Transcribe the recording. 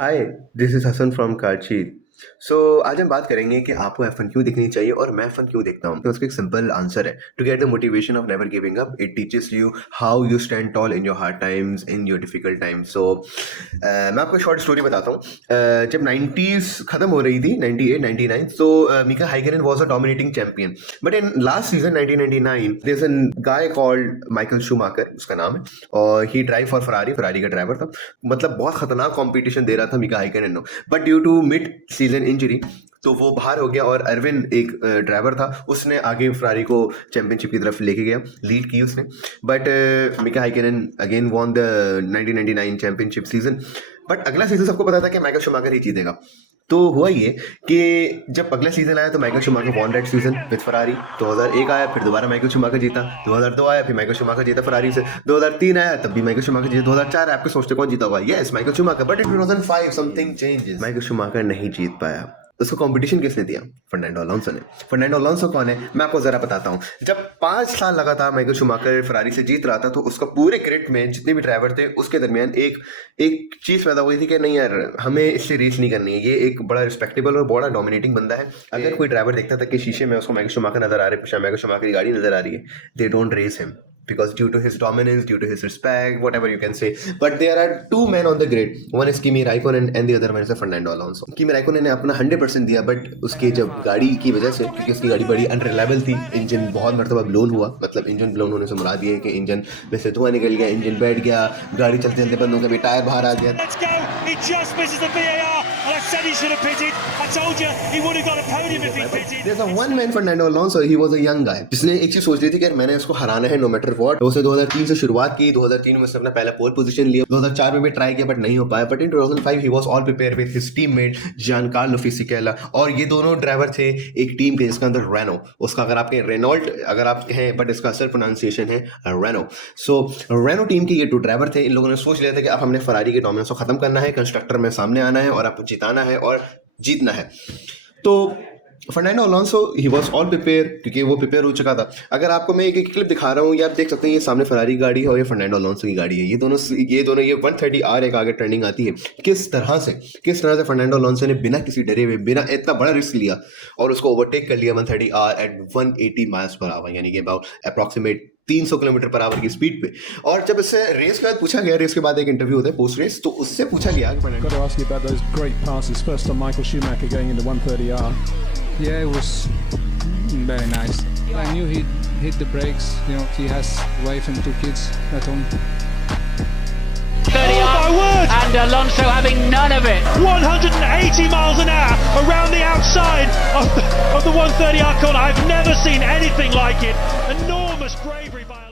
Hi, this is Hasan from Karachi. So आज हम बात करेंगे कि आपको एफ वन क्यों देखनी चाहिए और मैं एफ वन क्यों देखता हूँ। तो उसका एक सिंपल आंसर है, to get the motivation of never giving up. It teaches you how you stand tall in your hard times, in your difficult times. So मैं आपको शॉर्ट स्टोरी बताता हूँ। जब 90s खत्म हो रही थी, 98 99, तो Mika Hakkinen was a dominating champion. But in last season 1999 there is a guy called Michael Schumacher, उसका नाम है, और he drive for Ferrari, Ferrari का ड्राइवर था। मतलब बहुत खतरनाक कंपटीशन दे रहा था Mika Hakkinen, but due to mid season injury तो वो बाहर हो गया। और अरविन एक ड्राइवर था, उसने आगे फरारी को चैंपियनशिप की तरफ लेके गया, लीड की उसने। But Mika Hakkinen again won the 1999 championship season. But अगला सीजन सबको पता था कि माइकल शूमाकर ही जीतेगा। तो हुआ ये कि जब अगला सीजन आया तो Michael Schumacher von that season with Ferrari. 2001 आया, फिर दोबारा माइकल शूमाकर जीता। 2002 आया, फिर माइकल शूमाकर जीता फरारी से। 2003 आया, तब भी माइकल शूमाकर जीता। 2004 आया, आपको सोचते कौन जीता होगा? Yes, Michael Schumacher. But in 2005 something changes, Michael Schumacher नहीं जीत पाया। उसको कंपटीशन किसने दिया? फर्नांडो अलोंसो ने। फर्नांडो अलोंसो कौन है, मैं आपको जरा बताता हूँ। जब 5 साल लगातार माइकल शूमाकर फरारी से जीत रहा था, तो उसका पूरे क्रेडिट में जितने भी ड्राइवर थे उसके दरमियान एक एक चीज पैदा हुई थी कि नहीं यार, हमें इससे रेस नहीं करनी है। ये एक बड़ा रिस्पेक्टेबल और बड़ा डोमिनेटिंग बंदा है। अगर कोई ड्राइवर देखता था कि शीशे में उसको माइकल शूमाकर नजर आ रहे हैं, माइकल शूमाकर की गाड़ी नजर आ रही है, they don't race him because due to his dominance, due to his respect, whatever you can say. But there are two men on the grid. One is Kimi Raikkonen and the other one is Fernando Alonso. Kimi Raikkonen ने अपना 100% दिया, but उसके जब गाड़ी की वजह से, क्योंकि उसकी गाड़ी बड़ी अनरिलायबल थी, इंजन बहुत मरतबा ब्लोन हुआ। मतलब इंजन ब्लोन होने से मुराद ये है कि इंजन में से धुआं निकल गया, इंजन बैठ गया, गाड़ी चलते चलते बंद हो गई, टायर बाहर आ गया। Let's go! He just misses the VAR, and I said he should have pitted. I told you he would have got a podium if he pitted. There's a one man Fernando Alonso. He was a young guy जिसने एक चीज सोच ली थी कि मैंने उसको हराना है no matter what. उसने 2003 से शुरुआत की। 2003 में उसने अपना पहला पोल पोजीशन लिया। 2004 में भी ट्राई किया, बट नहीं हो पाया। But in 2005 he was all prepare with his teammate Giancarlo Fisichella, और ये दोनों ड्राइवर थे एक टीम के जिसका अंदर रेनो, उसका अगर आपके रेनॉल्ट अगर आप हैं, बट इसका असल प्रोनाउंसिएशन है रेनो। सो रेनो टीम के ये 2 ड्राइवर थे। इन लोगों ने सोच लिया था कि अब हमने फरारी के डोमिनेंस को खत्म करना है, कंस्ट्रक्टर में सामने आना है और आपको जिताना है और जीतना है। तो Fernando Alonso he was all prepare, क्योंकि वो प्रिपेयर हो चुका था। अगर आपको मैं एक क्लिप दिखा रहा हूँ, ये आप देख सकते हैं, ये सामने फरारी गाड़ी है और ये फर्नांडो अलोंसो की गाड़ी है। ये दोनों ये 130R एक आगे टर्निंग आती है। किस तरह से फर्नांडो अलोंसो ने बिना किसी डरे हुए, बिना इतना बड़ा रिस्क लिया और उसको ओवरटेक कर लिया 130R eight 180 miles per hour, यानी कि about approximate 300 kilometre per hour की स्पीड पे। और जब इससे रेस के बाद पूछा गया, रेस के बाद एक इंटरव्यू होता है पोस्ट रेस, तो उससे पूछा गया कि Got to ask you about those great passes. First on Michael Schumacher going into 130R. Yeah, it was very nice. I knew he'd hit the brakes. You know, he has wife and 2 kids at home. 30 oh my word! And Alonso having none of it. 180 miles an hour around the outside of the 130R corner. I've never seen anything like it. Enormous bravery by